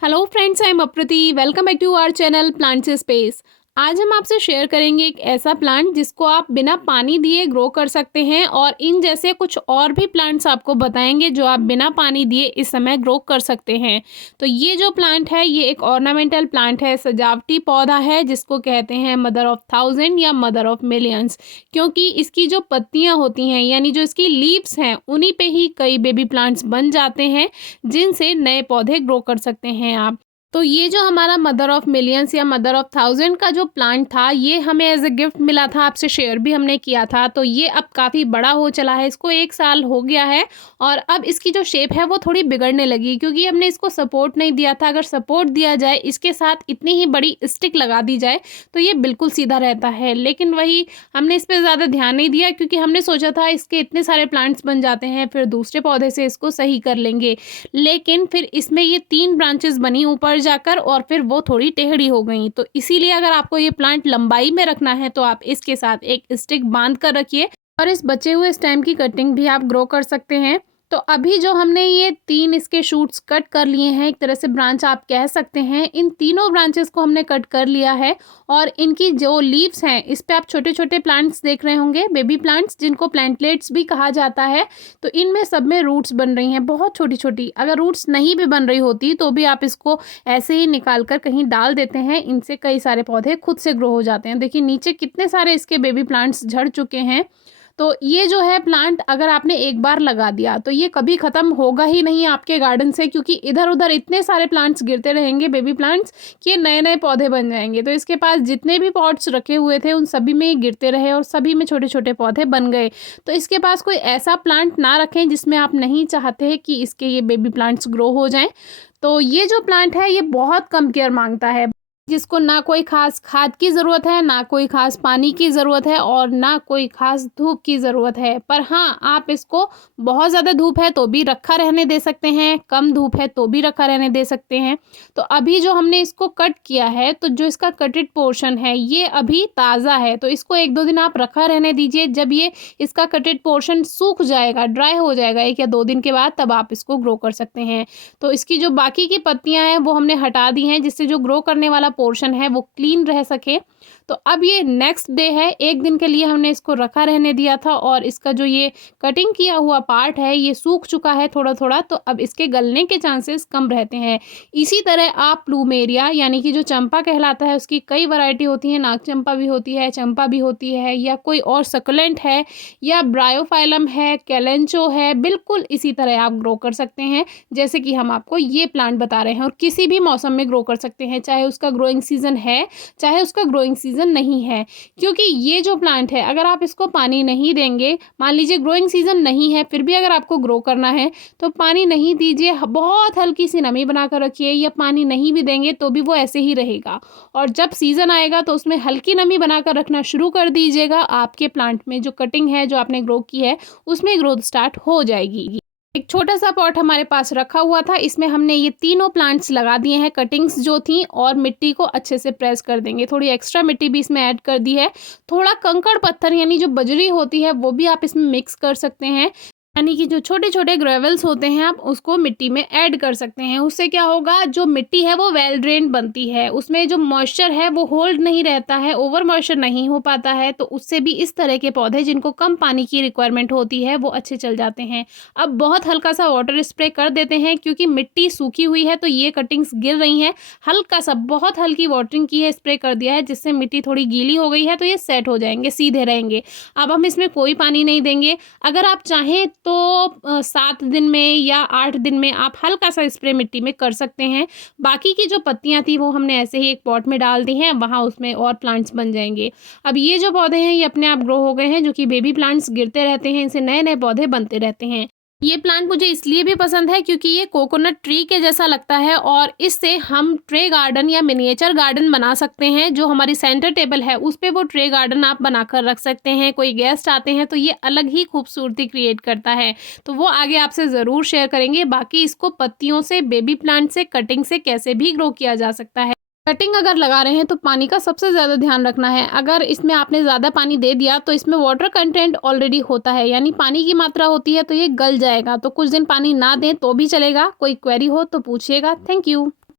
Hello friends, I am Aprati. Welcome back to our channel plants space. आज हम आपसे share करेंगे एक ऐसा प्लांट जिसको आप बिना पानी दिए ग्रो कर सकते हैं, और इन जैसे कुछ और भी प्लांट्स आपको बताएंगे जो आप बिना पानी दिए इस समय ग्रो कर सकते हैं। तो ये जो प्लांट है ये एक ऑर्नामेंटल प्लांट है, सजावटी पौधा है जिसको कहते हैं मदर ऑफ थाउजेंड या मदर ऑफ मिलियंस, क्योंकि इसकी जो पत्तियां होती हैं यानी जो इसकी लीव्स हैं उन्हीं पे ही कई बेबी प्लांट्स बन जाते हैं जिनसे नए पौधे ग्रो कर सकते हैं आप। तो ये जो हमारा मदर ऑफ मिलियंस या मदर ऑफ थाउजेंड का जो प्लांट था ये हमें एज ए गिफ्ट मिला था, आपसे शेयर भी हमने किया था। तो ये अब काफ़ी बड़ा हो चला है, इसको 1 साल हो गया है और अब इसकी जो शेप है वो थोड़ी बिगड़ने लगी क्योंकि हमने इसको सपोर्ट नहीं दिया था। अगर सपोर्ट दिया जाए, इसके साथ इतनी ही बड़ी स्टिक लगा दी जाए तो ये बिल्कुल सीधा रहता है, लेकिन वही हमने इस पर ज़्यादा ध्यान नहीं दिया क्योंकि हमने सोचा था इसके इतने सारे प्लांट्स बन जाते हैं फिर दूसरे पौधे से इसको सही कर लेंगे, लेकिन फिर इसमें ये 3 ब्रांचेस बनी ऊपर जाकर और फिर वो थोड़ी टेढ़ी हो गई। तो इसीलिए अगर आपको ये प्लांट लंबाई में रखना है तो आप इसके साथ एक स्टिक बांध कर रखिए और इस बचे हुए स्टेम की कटिंग भी आप ग्रो कर सकते हैं। तो अभी जो हमने ये 3 इसके शूट्स कट कर लिए हैं, एक तरह से ब्रांच आप कह सकते हैं, इन तीनों ब्रांचेस को हमने कट कर लिया है और इनकी जो लीव्स हैं इस पे आप छोटे छोटे प्लांट्स देख रहे होंगे, बेबी प्लांट्स जिनको प्लांटलेट्स भी कहा जाता है। तो इनमें सब में रूट्स बन रही हैं, बहुत छोटी छोटी। अगर रूट्स नहीं भी बन रही होती तो भी आप इसको ऐसे ही निकाल कर कहीं डाल देते हैं, इनसे कई सारे पौधे खुद से ग्रो हो जाते हैं। देखिए नीचे कितने सारे इसके बेबी प्लांट्स झड़ चुके हैं। तो ये जो है प्लांट अगर आपने एक बार लगा दिया तो ये कभी ख़त्म होगा ही नहीं आपके गार्डन से, क्योंकि इधर उधर इतने सारे प्लांट्स गिरते रहेंगे बेबी प्लांट्स कि ये नए नए पौधे बन जाएंगे। तो इसके पास जितने भी पॉट्स रखे हुए थे उन सभी में ये गिरते रहे और सभी में छोटे छोटे पौधे बन गए। तो इसके पास कोई ऐसा प्लांट ना रखें जिसमें आप नहीं चाहते कि इसके ये बेबी प्लांट्स ग्रो हो जाएं। तो ये जो प्लांट है ये बहुत कम केयर मांगता है, जिसको ना कोई खास खाद की ज़रूरत है, ना कोई खास पानी की ज़रूरत है और ना कोई खास धूप की ज़रूरत है। पर हाँ, आप इसको बहुत ज़्यादा धूप है तो भी रखा रहने दे सकते हैं, कम धूप है तो भी रखा रहने दे सकते हैं। तो अभी जो हमने इसको कट किया है तो जो इसका कटेड पोर्शन है ये अभी ताज़ा है, तो इसको 1-2 दिन आप रखा रहने दीजिए। जब ये इसका कटेड पोर्शन सूख जाएगा, ड्राई हो जाएगा 1 या 2 दिन के बाद, तब आप इसको ग्रो कर सकते हैं। तो इसकी जो बाकी की पत्तियां हैं वो हमने हटा दी हैं जिससे जो ग्रो करने वाला पोर्शन है वो क्लीन रह सके। तो अब ये नेक्स्ट डे है, 1 दिन के लिए हमने इसको रखा रहने दिया था और इसका जो ये कटिंग किया हुआ पार्ट है ये सूख चुका है थोड़ा थोड़ा, तो अब इसके गलने के चांसेस कम रहते हैं। इसी तरह आप प्लूमेरिया यानी कि जो चंपा कहलाता है उसकी कई वैरायटी होती है, नाग चंपा भी होती है, चंपा भी होती है, या कोई और सकलेंट है या ब्रायोफाइलम है, कैलेंचो है, बिल्कुल इसी तरह आप ग्रो कर सकते हैं जैसे कि हम आपको ये प्लांट बता रहे हैं। और किसी भी मौसम में ग्रो कर सकते हैं, चाहे उसका ग्रोइंग सीजन है चाहे उसका ग्रोइंग सीजन नहीं है, क्योंकि ये जो प्लांट है अगर आप इसको पानी नहीं देंगे, मान लीजिए ग्रोइंग सीजन नहीं है फिर भी अगर आपको ग्रो करना है तो पानी नहीं दीजिए, बहुत हल्की सी नमी बनाकर रखिए, या पानी नहीं भी देंगे तो भी वो ऐसे ही रहेगा। और जब सीजन आएगा तो उसमें हल्की नमी बनाकर रखना शुरू कर दीजिएगा, आपके प्लांट में जो कटिंग है जो आपने ग्रो की है उसमें ग्रोथ स्टार्ट हो जाएगी। एक छोटा सा पॉट हमारे पास रखा हुआ था, इसमें हमने ये तीनों प्लांट्स लगा दिए हैं, कटिंग्स जो थी, और मिट्टी को अच्छे से प्रेस कर देंगे। थोड़ी एक्स्ट्रा मिट्टी भी इसमें ऐड कर दी है, थोड़ा कंकड़ पत्थर यानी जो बजरी होती है वो भी आप इसमें मिक्स कर सकते हैं, यानी कि जो छोटे छोटे ग्रेवल्स होते हैं आप उसको मिट्टी में ऐड कर सकते हैं। उससे क्या होगा, जो मिट्टी है वो वेल ड्रेन्ड बनती है, उसमें जो मॉइस्चर है वो होल्ड नहीं रहता है, ओवर मॉइस्चर नहीं हो पाता है, तो उससे भी इस तरह के पौधे जिनको कम पानी की रिक्वायरमेंट होती है वो अच्छे चल जाते हैं। अब बहुत हल्का सा वाटर स्प्रे कर देते हैं क्योंकि मिट्टी सूखी हुई है तो ये कटिंग्स गिर रही हैं, हल्का सा बहुत हल्की वाटरिंग की है, स्प्रे कर दिया है जिससे मिट्टी थोड़ी गीली हो गई है, तो ये सेट हो जाएंगे, सीधे रहेंगे। अब हम इसमें कोई पानी नहीं देंगे। अगर आप चाहें तो 7 दिन में या 8 दिन में आप हल्का सा स्प्रे मिट्टी में कर सकते हैं। बाकी की जो पत्तियां थी वो हमने ऐसे ही एक पॉट में डाल दी हैं, वहाँ उसमें और प्लांट्स बन जाएंगे। अब ये जो पौधे हैं ये अपने आप ग्रो हो गए हैं, जो कि बेबी प्लांट्स गिरते रहते हैं, इनसे नए नए पौधे बनते रहते हैं। ये प्लांट मुझे इसलिए भी पसंद है क्योंकि ये कोकोनट ट्री के जैसा लगता है और इससे हम ट्रे गार्डन या मिनिएचर गार्डन बना सकते हैं। जो हमारी सेंटर टेबल है उस पे वो ट्रे गार्डन आप बनाकर रख सकते हैं। कोई गेस्ट आते हैं तो ये अलग ही खूबसूरती क्रिएट करता है, तो वो आगे आपसे ज़रूर शेयर करेंगे। बाकी इसको पत्तियों से, बेबी प्लांट से, कटिंग से कैसे भी ग्रो किया जा सकता है। कटिंग अगर लगा रहे हैं तो पानी का सबसे ज़्यादा ध्यान रखना है। अगर इसमें आपने ज़्यादा पानी दे दिया तो इसमें वाटर कंटेंट ऑलरेडी होता है, यानी पानी की मात्रा होती है, तो ये गल जाएगा। तो कुछ दिन पानी ना दें तो भी चलेगा। कोई क्वेरी हो तो पूछिएगा। Thank you.